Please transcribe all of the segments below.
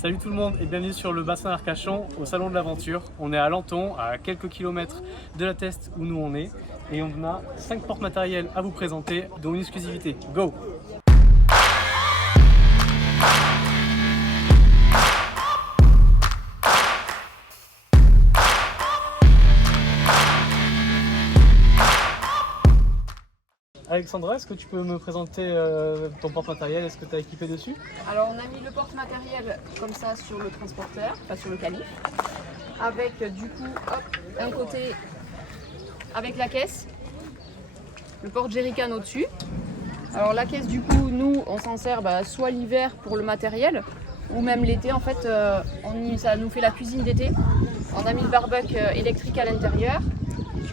Salut tout le monde et bienvenue sur le bassin Arcachon au Salon de l'Aventure. On est à Lanton, à quelques kilomètres de la Teste où nous on est. Et on a 5 portes matériels à vous présenter, dont une exclusivité. Go! Alexandra, est-ce que tu peux me présenter ton porte-matériel? Est-ce que tu as équipé dessus? Alors on a mis le porte-matériel comme ça sur le transporteur, enfin sur le calife, avec du coup hop, un côté avec la caisse, le porte-jerrycan au-dessus. Alors la caisse du coup nous on s'en sert soit l'hiver pour le matériel ou même l'été en fait ça nous fait la cuisine d'été. On a mis le barbecue électrique à l'intérieur,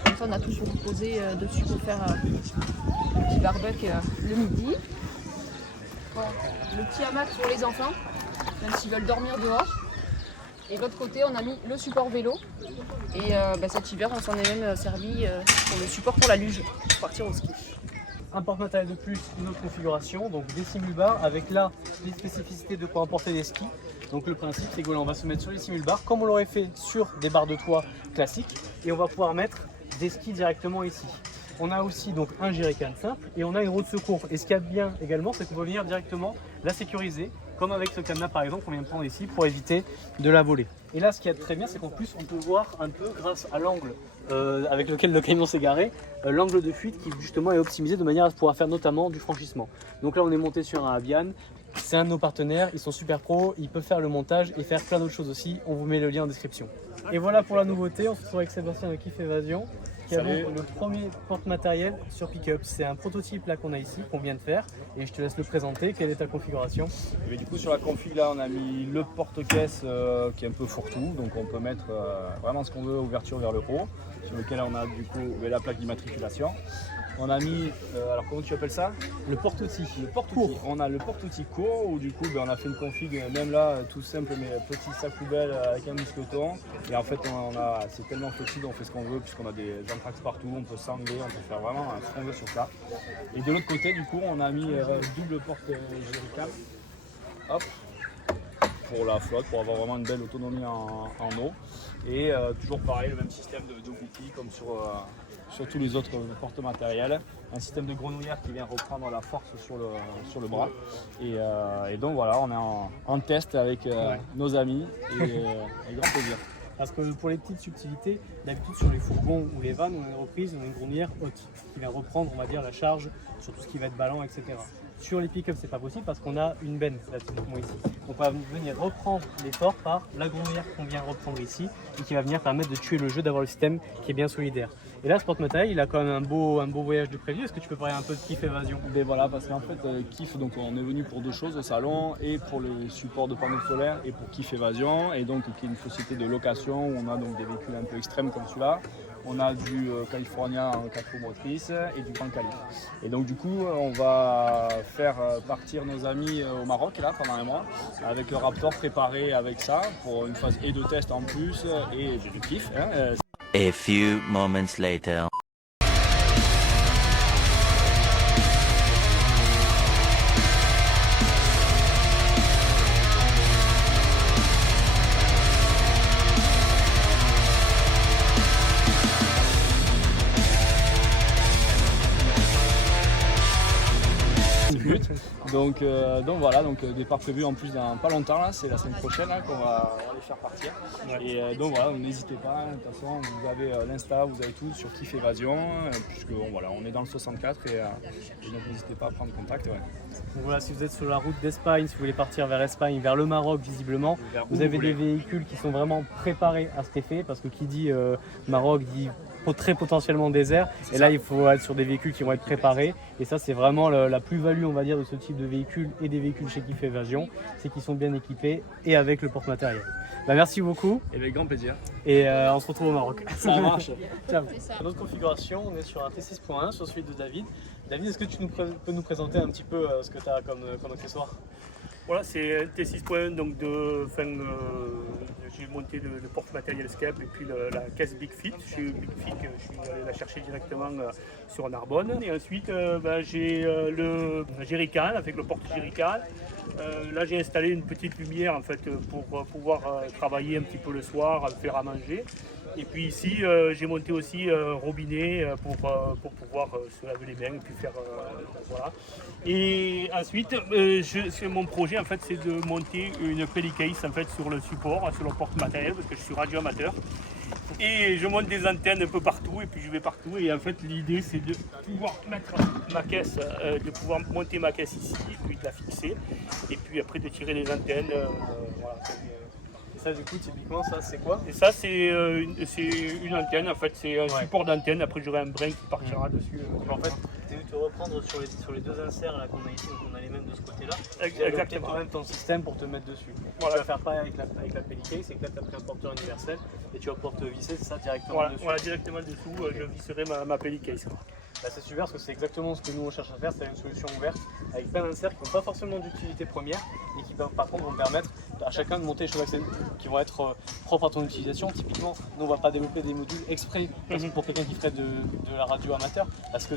comme ça on a tout posé dessus pour faire le petit barbecue le midi. Bon, le petit hamac pour les enfants, même s'ils veulent dormir dehors. Et de l'autre côté, on a mis le support vélo. Et cet hiver, on s'en est même servi pour le support pour la luge, pour partir au ski. Un porte-matériel de plus, une autre configuration, donc des simulbars avec là les spécificités de quoi emporter des skis. Donc le principe c'est que là, on va se mettre sur les simulbars comme on l'aurait fait sur des barres de toit classiques et on va pouvoir mettre des skis directement ici. On a aussi donc un jerrycan simple et on a une roue de secours. Et ce qu'il y a de bien également, c'est qu'on peut venir directement la sécuriser, comme avec ce cadenas par exemple qu'on vient de prendre ici pour éviter de la voler. Et là, ce qu'il y a de très bien, c'est qu'en plus, on peut voir un peu, grâce à l'angle avec lequel le camion s'est garé, l'angle de fuite qui justement est optimisé de manière à pouvoir faire notamment du franchissement. Donc là, on est monté sur un Avian. C'est un de nos partenaires, ils sont super pros, ils peuvent faire le montage et faire plein d'autres choses aussi. On vous met le lien en description. Et voilà pour la nouveauté, on se retrouve avec Sébastien de Kiff Évasion qui a le premier porte-matériel sur pick-up. C'est un prototype là qu'on a ici, qu'on vient de faire et je te laisse le présenter. Quelle est ta configuration? Et du coup sur la config là on a mis le porte-caisse qui est un peu fourre-tout, donc on peut mettre vraiment ce qu'on veut, ouverture vers le haut, sur lequel on a du coup la plaque d'immatriculation. On a mis, alors comment tu appelles ça? Le porte-outil. Le porte-outil. On a le porte-outil court où du coup on a fait une config, même là tout simple mais petit sac poubelle avec un mousqueton. Et en fait c'est tellement flexible, on fait ce qu'on veut puisqu'on a des anthrax partout, on peut s'angler, on peut faire vraiment ce qu'on veut sur ça. Et de l'autre côté du coup on a mis double porte jerrycan. Hop. Pour la flotte, pour avoir vraiment une belle autonomie en eau. Et toujours pareil, le même système de goupilles comme sur tous les autres porte-matériels. Un système de grenouillère qui vient reprendre la force sur le bras. Et donc voilà, on est en test avec nos amis et grand plaisir. Parce que pour les petites subtilités, d'habitude sur les fourgons ou les vannes, on a une reprise, on a une grenouillère haute qui vient reprendre, on va dire, la charge sur tout ce qui va être ballon, etc. Sur les pick-up, c'est pas possible parce qu'on a une benne là typiquement ici. Donc on va venir reprendre l'effort par la grenouillère qu'on vient reprendre ici et qui va venir permettre de tuer le jeu, d'avoir le système qui est bien solidaire. Et là, ce porte-matériel, il a quand même un beau voyage de prévu. Est-ce que tu peux parler un peu de Kiff Évasion? Ben voilà, parce qu'en fait, Kiff, donc on est venu pour deux choses au salon, et pour le support de panneaux solaires et pour Kiff Évasion, et donc qui est une société de location où on a donc des véhicules un peu extrêmes comme celui-là. On a du California en 4 roues motrices et du Grand Cali. Et donc du coup, on va faire partir nos amis au Maroc là pendant un mois avec le Raptor préparé avec ça pour une phase de test en plus et j'ai du kiff. Hein, A few moments later. Donc voilà, départ prévu en plus dans pas longtemps là, c'est la semaine prochaine là, qu'on va les faire partir. Et donc voilà, n'hésitez pas, de toute façon vous avez l'Insta, vous avez tout sur Kiff Évasion, puisque voilà, on est dans le 64 et donc n'hésitez pas à prendre contact. Ouais. Donc voilà, si vous êtes sur la route d'Espagne, si vous voulez partir vers Espagne, vers le Maroc visiblement, vous avez des véhicules qui sont vraiment préparés à cet effet, parce que qui dit Maroc dit très potentiellement désert, et là il faut être sur des véhicules qui vont être préparés, et ça c'est vraiment la plus-value on va dire de ce type de véhicule et des véhicules chez Kiff Évasion, c'est qu'ils sont bien équipés et avec le porte-matériel. Merci beaucoup. Et avec grand plaisir. Et on se retrouve au Maroc. Ça marche. Ciao. Dans notre configuration, on est sur un T6.1 sur celui de David. David, est-ce que tu peux nous présenter un petit peu ce que tu as comme accessoire? Voilà, c'est un T6.1, donc j'ai monté le porte-matériel Skep et puis la caisse Big Fit. Chez Big Fit, je suis allé la chercher directement sur Narbonne. Et ensuite, j'ai le jerrycan avec le porte-jerrycan. Là, j'ai installé une petite lumière en fait pour pouvoir travailler un petit peu le soir, faire à manger. Et puis ici, j'ai monté aussi robinet pour pouvoir se laver les mains et puis faire voilà. Et ensuite, mon projet en fait, c'est de monter une pellicase en fait sur le support, sur le porte-matériel, parce que je suis radioamateur. Et je monte des antennes un peu partout et puis je vais partout. Et en fait, l'idée c'est de pouvoir mettre ma caisse, de pouvoir monter ma caisse ici et puis de la fixer. Et puis après de tirer les antennes. Voilà. Ça, du coup, typiquement, ça, c'est quoi? Et ça, c'est une antenne, en fait, c'est un support d'antenne. Après, j'aurai un brin qui partira dessus. En fait, tu as dû te reprendre sur les deux inserts là qu'on a ici, donc on a les mêmes de ce côté-là. Exactement. Toi-même ton système pour te mettre dessus. Voilà. Tu vas faire pareil avec la pellicase, c'est que là, tu as pris un porteur universel et tu vas pouvoir te visser ça directement Voilà, dessus. voilà, directement dessous, je visserai ma pellicase. Bah, c'est super parce que c'est exactement ce que nous on cherche à faire, c'est une solution ouverte avec plein d'inserts qui n'ont pas forcément d'utilité première et qui par contre vont permettre à chacun de monter des choses qui vont être propres à ton utilisation. Typiquement, nous on ne va pas développer des modules exprès pour quelqu'un qui ferait de la radio amateur parce que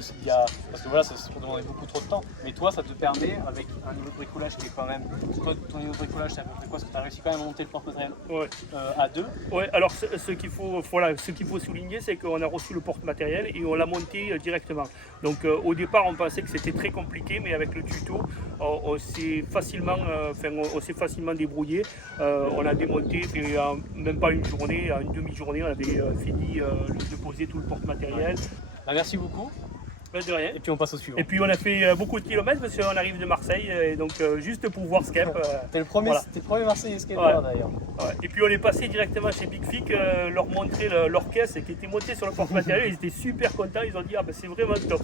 voilà, ça demander beaucoup trop de temps. Mais toi, ça te permet avec un niveau de bricolage qui est quand même. Toi, ton niveau de bricolage, c'est à peu près quoi? Parce que tu as réussi quand même à monter le porte-matériel à deux. Ouais, alors ce qu'il faut souligner, c'est qu'on a reçu le porte-matériel et on l'a monté directement. Donc au départ, on pensait que c'était très compliqué, mais avec le tuto, on s'est facilement débrouillé. On a démonté, même pas une journée, une demi-journée, on avait fini de poser tout le porte-matériel. Bah, merci beaucoup. De rien. Et puis on passe au suivant. Et puis on a fait beaucoup de kilomètres parce qu'on arrive de Marseille, et donc juste pour voir Skep. T'es le premier Marseillais skater d'ailleurs. Ouais. Et puis on est passé directement chez Big Fic, leur montrer leur caisse qui était montée sur le porte-matériel. Ils étaient super contents, ils ont dit c'est vraiment top.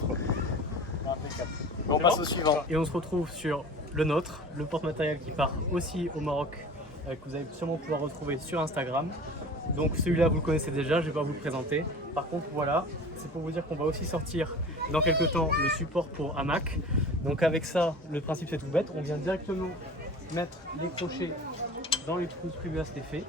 Impeccable. On passe au suivant. Et on se retrouve sur le nôtre, le porte-matériel qui part aussi au Maroc, que vous allez sûrement pouvoir retrouver sur Instagram. Donc celui-là vous le connaissez déjà, je ne vais pas vous le présenter. Par contre voilà, c'est pour vous dire qu'on va aussi sortir dans quelques temps le support pour hamac. Donc avec ça, le principe c'est tout bête, on vient directement mettre les crochets dans les trous privés à cet effet.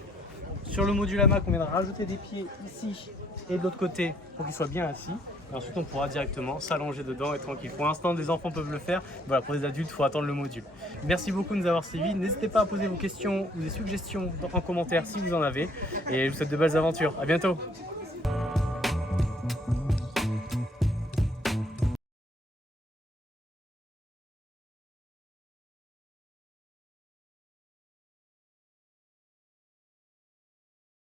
Sur le module hamac, on viendra rajouter des pieds ici et de l'autre côté pour qu'ils soient bien assis. Et ensuite on pourra directement s'allonger dedans et tranquille. Pour l'instant des enfants peuvent le faire, voilà, pour des adultes il faut attendre le module. Merci beaucoup de nous avoir suivis, n'hésitez pas à poser vos questions ou des suggestions en commentaire si vous en avez. Et je vous souhaite de belles aventures, à bientôt.